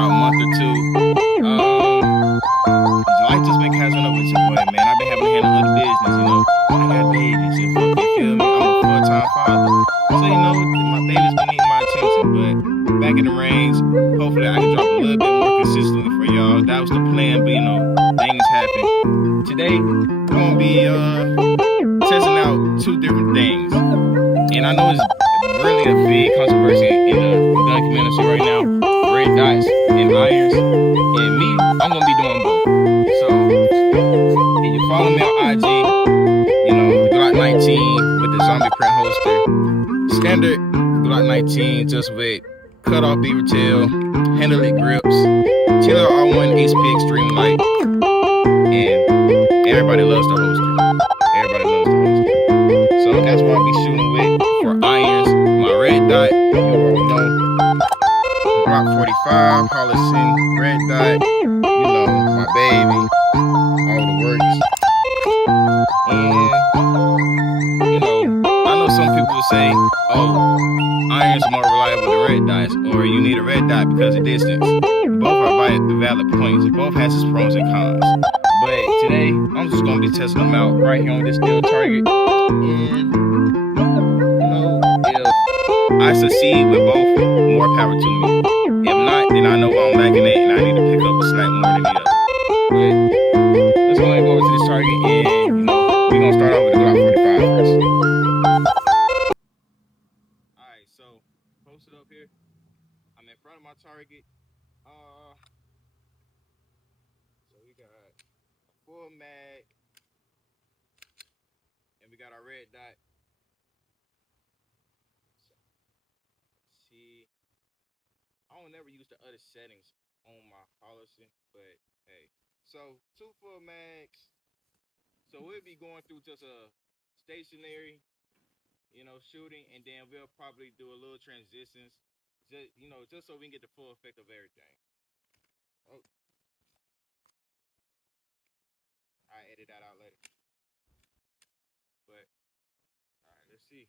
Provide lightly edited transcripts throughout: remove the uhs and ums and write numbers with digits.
about a month or two. Life just been catching up with your boy, man. I've been having to handle other business, you know. I got babies, you feel me? I'm a full-time father. So, you know, my babies been needing my attention. But back in the range, hopefully I can drop a little bit more consistently for y'all. That was the plan, but, you know, things happen. Today, we're going to be testing out two different things. And I know it's really a big controversy in the gun community right now. Red dots and irons. And me, I'm gonna be doing both. So if you follow me on IG, you know, the Glock 19 with the zombie print holster. Standard Glock 19 just with cut off beaver tail, handle it grips, Taylor R1 HP Extreme Light, and everybody loves the holster. Everybody loves the holster. So that's what I'll be shooting with for irons. My red dot, you already know. Glock 45, Hollison, red dot, you know, my baby, all the works. And, you know, I know some people will say, oh, irons are more reliable than red dots, or you need a red dot because of distance. Both are valid points. Both has its pros and cons. But today, I'm just going to be testing them out right here on this steel target. And, you know, if I succeed with both, more power to me. If not, then I know why I'm lacking it and I need to pick up a slack more than the other. But let's go ahead and go over to this target and, you know, we're going to start off with the Glock 45 first. Alright, so posted up here. I'm in front of my target. So we got a full mag and we got our red dot. Let's see. I don't never use the other settings on my Hollison, but hey. So two full mags. So we'll be going through just a stationary, you know, shooting, and then we'll probably do a little transitions, just, you know, just so we can get the full effect of everything. Oh, I edit that out later. But all right, let's see.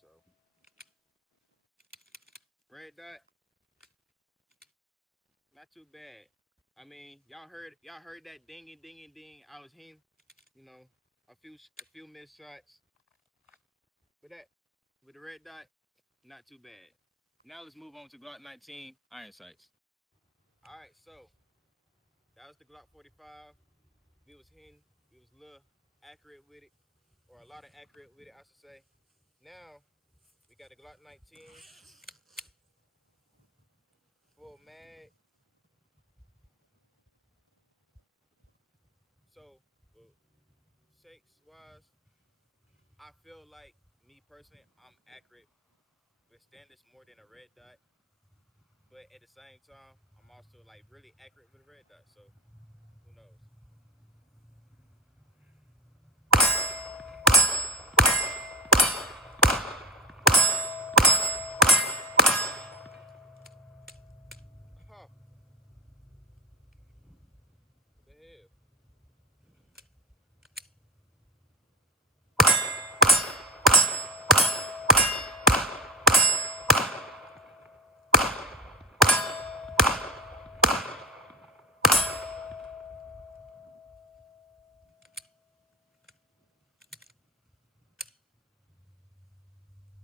So red dot, not too bad. I mean, y'all heard that dinging, dinging, ding. I was hitting, you know, a few missed shots. But that with the red dot, not too bad. Now let's move on to Glock 19 iron sights. All right, so that was the Glock 45. We was hitting, we was a little accurate with it, or a lot of accurate with it, I should say. Now we got the Glock 19 full mag. So, well, shakes wise, I feel like me personally, I'm accurate with standards more than a red dot. But at the same time, I'm also like really accurate with a red dot. So who knows? Huh? What the hell?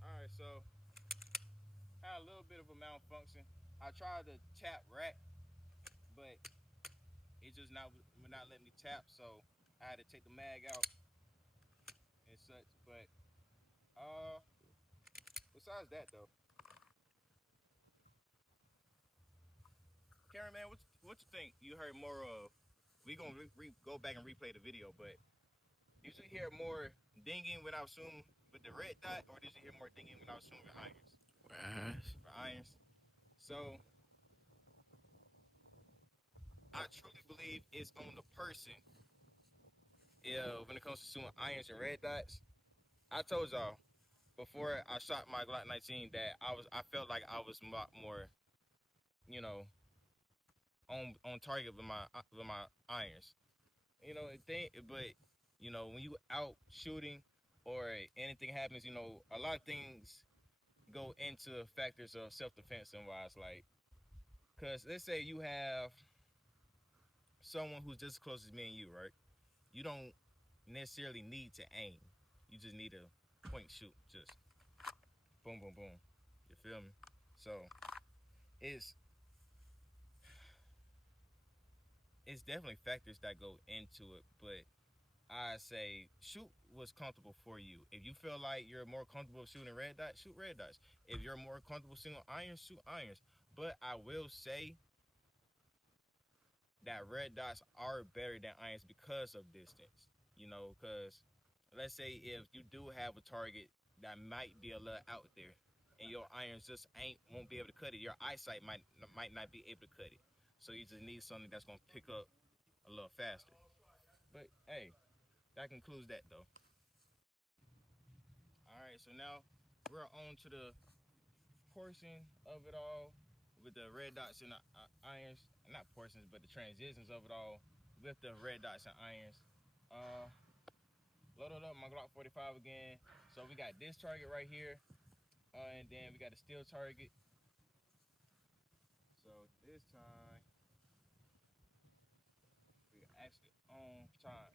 All right, so had a little bit of a malfunction. I tried to tap rack, but it just would not let me tap. So I had to take the mag out and such. But besides that though, cameraman, what you think? You heard more of? We gonna go back and replay the video, but did you hear more dinging when I was shooting with the red dot, or did you hear more dinging when I was shooting with irons? For irons. So I truly believe it's on the person. Yeah, when it comes to shooting irons and red dots, I told y'all before I shot my Glock 19 that I felt like I was a lot more, you know, on target with my irons. You know, but when you out shooting or anything happens, a lot of things go into factors of self defense and wise, like, cause let's say you have someone who's just as close as me and you, right? You don't necessarily need to aim. You just need to point shoot, just boom, boom, boom. You feel me? So it's it's definitely factors that go into it, but I say shoot what's comfortable for you. If you feel like you're more comfortable shooting red dots, shoot red dots. If you're more comfortable shooting irons, shoot irons. But I will say that red dots are better than irons because of distance. Because let's say if you do have a target that might be a little out there, and your irons just won't be able to cut it, your eyesight might not be able to cut it. So you just need something that's gonna pick up a little faster. But hey, that concludes that though. All right, so now we're on to the portion of it all with the red dots and the irons. Not portions, but the transitions of it all with the red dots and irons. Uh, Loaded up my Glock 45 again. So we got this target right here, and then we got a steel target. So this time we actually on time.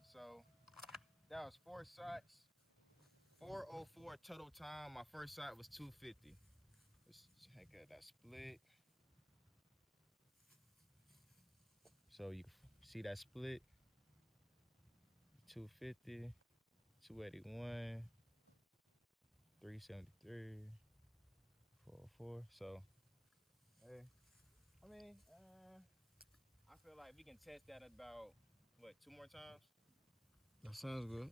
So that was 4 shots, 4:04 total time. My first shot was 250. Let's check out that split. So you see that split, 250, 281, 373, 404. So, hey, I mean, I feel like we can test that about, what, 2 more times? That sounds good.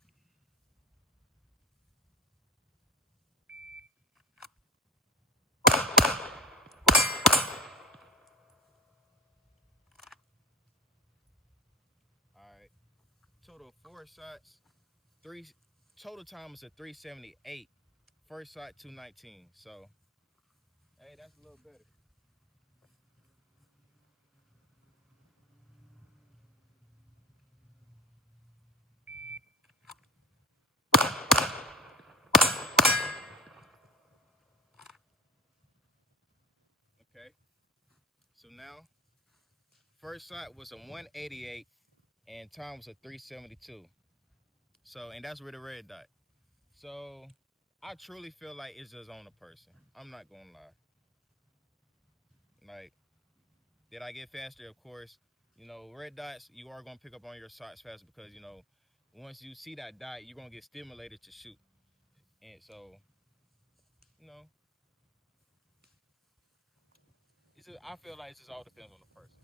All right. Total 4 shots. Total time was a 378. First shot 219. So, hey, that's a little better. Okay. So now, first shot was a 188 and time was a 372. So, and that's with a red dot. So, I truly feel like it's just on the person. I'm not gonna lie. Like, did I get faster? Of course. Red dots, you are gonna pick up on your shots faster because once you see that dot, you're gonna get stimulated to shoot. And so, you know, I feel like it just all depends on the person.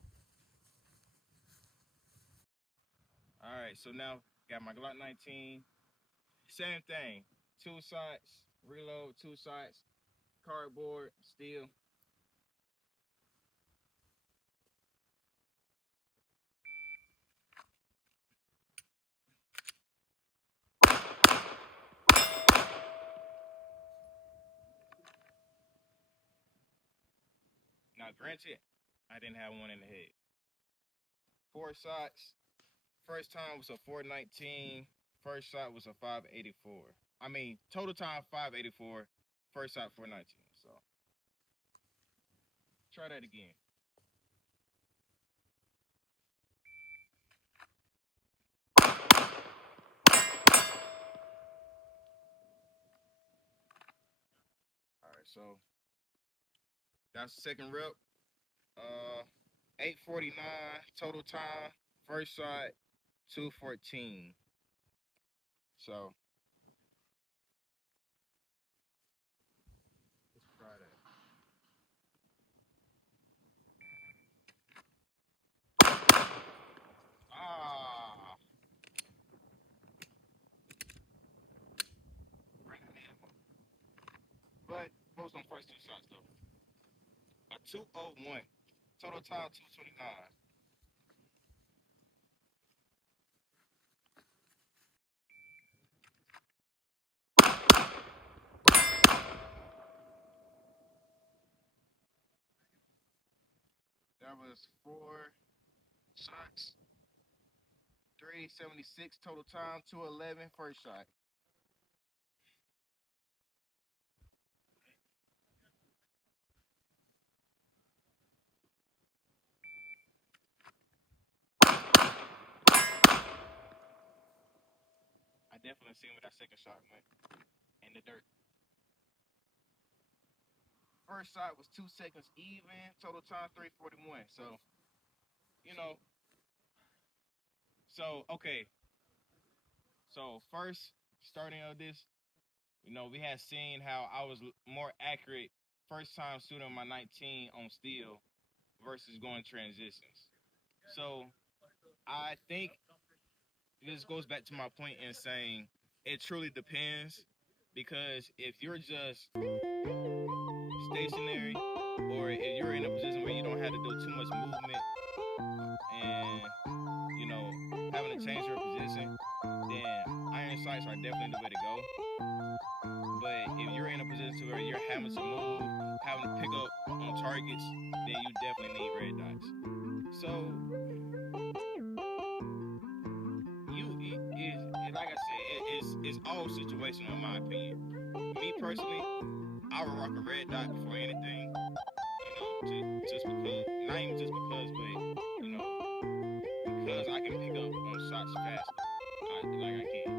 All right, so now got my Glock 19. Same thing. 2 shots, reload, 2 shots, cardboard, steel. Now, granted, I didn't have one in the head. 4 shots. First time was a 419. First shot was a 584. I mean, total time 584. First shot 419. So try that again. All right, so that's the second rep. 849 total time. First shot 214. So let's try that. Ah, but those on first 2 shots though. A 201. Total time 229. That was 4 shots. 376 total time. 211 first shot. I definitely seen where that second shot went in the dirt. First shot was 2 seconds even. Total time 341. So, you know, okay. So first starting of this, we had seen how I was more accurate first time shooting my 19 on steel versus going transitions. So I think this goes back to my point in saying it truly depends, because if you're just stationary, or if you're in a position where you don't have to do too much movement and having to change your position, then iron sights are definitely the way to go. But if you're in a position where you're having to move, having to pick up on targets, then you definitely need red dots. So like I said, it's all situational in my opinion. Me personally, I would rock a red dot before anything. Just because, not even just because, but because I can pick up on shots faster. Like I can.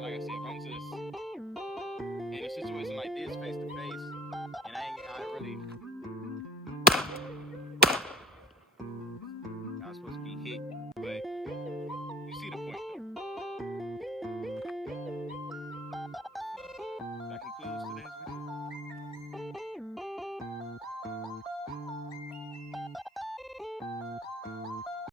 Like I said, if I'm just in a situation like this, face to face, and I was supposed to be hit.